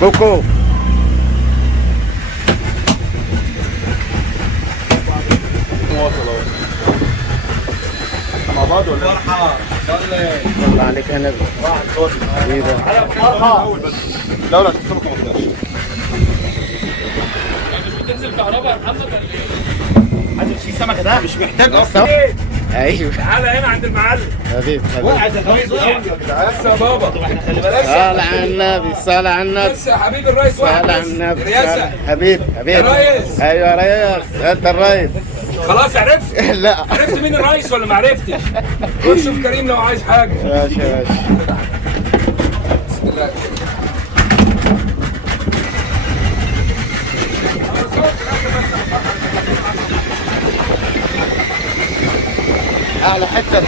كوكو. مع بعض ولا فرحة صلي الله عليك يا نبي. ايه ده؟ لا لا تسمى 15. بتنزل كهرباء يا محمد ولا ايه؟ عايز تشيل سمكه ده مش محتاج اصلا. ايوه تعالى هنا عند المعلم. حبيب حبيب. وقعت الرئيس يا جدعان. بس يا بابا طب احنا خلي بالك صل على النبي، صل على النبي، بس يا حبيبي الرئيس صل واحد على بس. النبي. رياسة حبيب حبيب. يا ريس. ايوه يا ريس، انت الريس. خلاص عرفت؟ لا عرفت مين الرئيس ولا ما عرفتش؟ خش شوف كريم لو عايز حاجة. ماشي ماشي. بسم الله. اعلى حته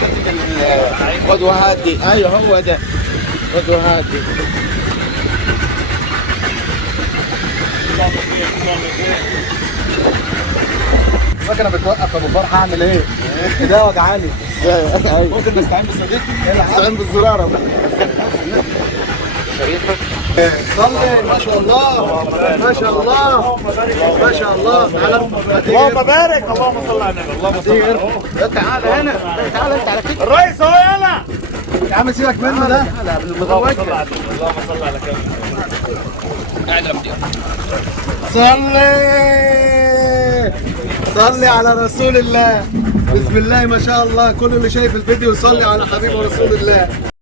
خد وهادي. ايوه هو ده، خد وهادي. المكنه بتوقف ابو فرحه اعمل ايه؟ ده وجعاني. ايوه ممكن نستعين بصديقي؟ استعين بالزراره. صلي ما شاء الله ما شاء الله ما شاء الله. تعالى اللهم بارك. اللهم صل على النبي. اللهم صل على النبي. تعال هنا، تعال انت على كده. الرئيس اهو يلا. يا عم سيبك منه ده. اللهم صل على النبي. اللهم صل على كامل. قاعد يا مدير. صلي على رسول الله. بسم الله ما شاء الله. كل اللي شايف الفيديو صلي على حبيب رسول الله.